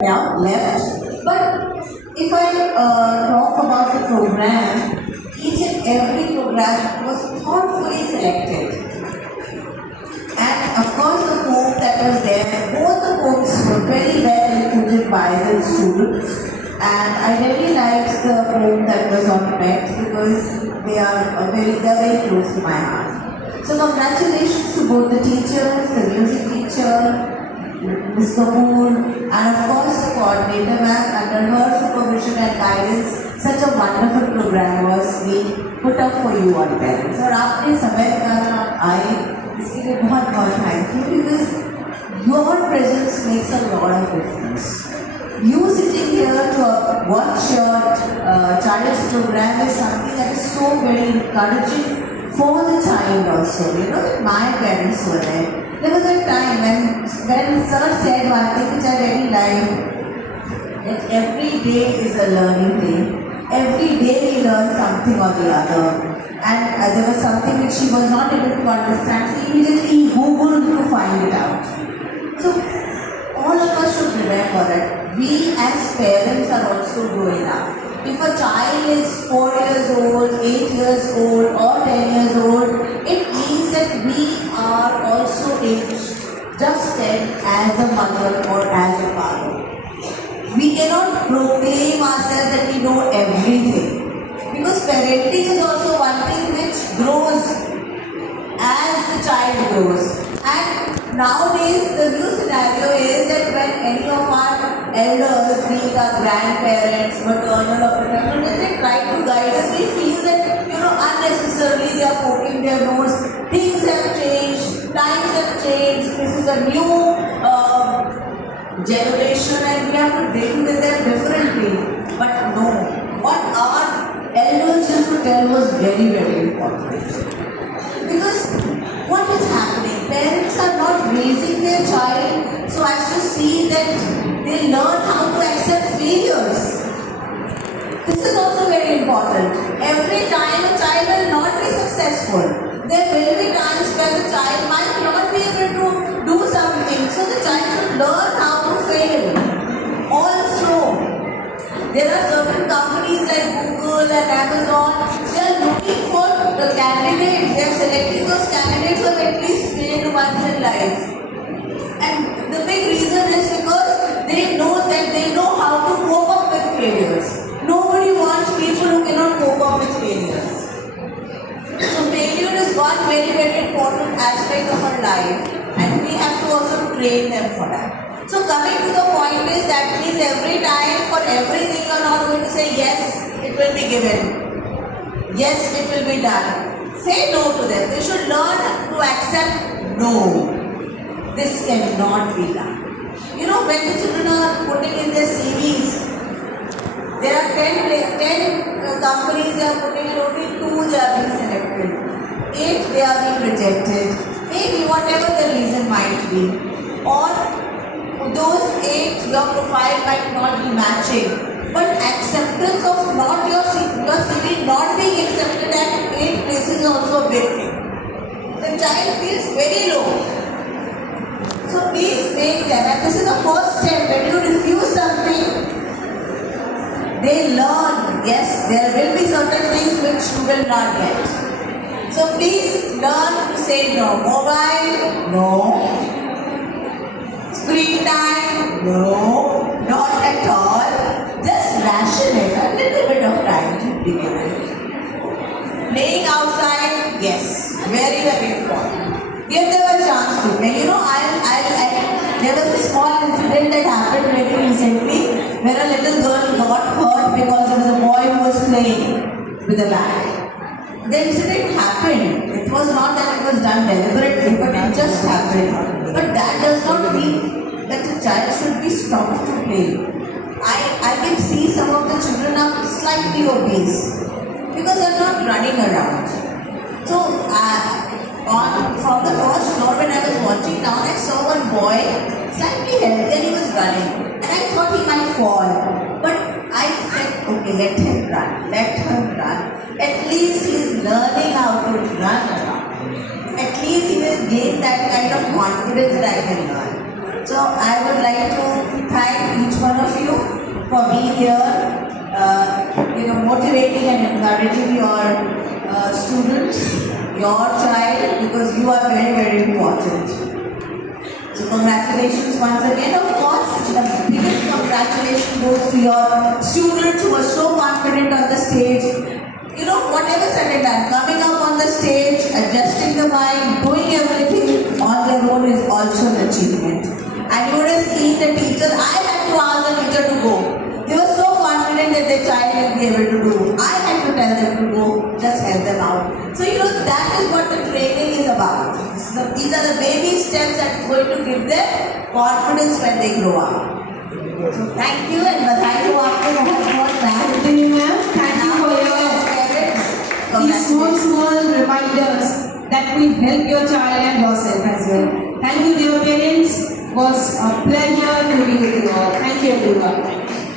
now left. But if I talk about the program, each and every program was thoughtfully selected. And of course, the poem that was there, both the poems were very well included by the students. And I really liked the poem that was on PET because they're very close to my heart. So congratulations to both the teachers, the music teacher, Ms. Kapoor, and of course the coordinator ma'am. Under her supervision and guidance, such a wonderful program was being put up for you all parents. और आपने समय निकाला आए इसके लिए बहुत बहुत thank you because your presence makes a lot of difference. You sitting here to watch your child's program is something that is so very encouraging for the child also. You know, my parents were there. There was a time when sir said one thing which I really liked, that every day is a learning day. Every day we learn something or the other. And there was something which she was not able to understand, so immediately Googled to find it out. So all of us should remember that we as parents are also growing up. If a child is 4 years old, 8 years old or 10 years old, it means that we are also just as a mother or as a father. We cannot proclaim ourselves that we know everything. Because parenting is also one thing which grows as the child grows. And nowadays the new scenario is that when any of our elders, be it our grandparents, maternal or paternal, when they try to guide us, we feel that, unnecessarily they are poking their nose. Things have changed, times have changed, this is a new generation and we have to deal with them differently. But no, what our elders used to tell was very, very important. Because what is happening? Parents are not raising their child so as to see that they learn how to accept failures. This is also very important. Every time a child will not be successful. There will be times where the child might not be able to do something. So the child should learn how to fail. Also, there are certain companies like Google and Amazon. They are looking for the candidates. They are selecting those candidates who have at least failed once in life. And the big reason is because they know how to cope up with failures. Nobody wants people who cannot cope up with failures. So failure is one very, very important aspect of our life and we have to also train them for that. So coming to the point is that means every time for everything you are not going to say yes, it will be given. Yes, it will be done. Say no to them. They should learn to accept no. This cannot be done. When the children are putting in their CVs, there are 10 companies they are putting in, only 2 they are being selected. 8 they are being rejected. Maybe whatever the reason might be. Or those 8 your profile might not be matching. But acceptance of not your CV not being accepted at 8 places is also a big thing. The child feels very low. So please make them, and this is the first step. When you refuse something, they learn, yes, there will be certain things which you will not get. So please learn to say no. Mobile, no. Screen time, no. Not at all. Just ration it. A little bit of time should be given. Playing outside, yes. Very, very important. Give them a chance to play. There was a small incident that happened very recently where a little girl got hurt because there was a boy who was playing with a bat. The incident happened. It was not that it was done deliberately, but it just happened. But that does not mean that the child should be stopped to play. I can see some of the children are slightly obese because they are not running around. So, from the first floor when I was watching down, I saw one boy slightly healthy and he was running. And I thought he might fall. But I said, okay, let him run. Let him run. At least he is learning how to run around. At least he will gain that kind of confidence that I can learn. So I would like to thank each one of you for being here, motivating and encouraging your students, your child, because you are very, very important. So congratulations once again. Of course, the biggest congratulations goes to your students who are so confident on the stage. Whatever said and done, coming up on the stage, adjusting the mic, doing everything on their own is also an achievement. And you would have seen the teachers, I had to ask the teacher to go. They were so confident that their child will be able to do. I had to tell them to go, just help them out. So that is what the training is about. So these are the baby steps that are going to give them confidence when they grow up. So thank you and thank you after बहुत Thank you, ma'am. Thank you for your these small reminders that will help your child and yourself as well. Thank you, dear parents. It was a pleasure to be with you all. Thank you, everyone.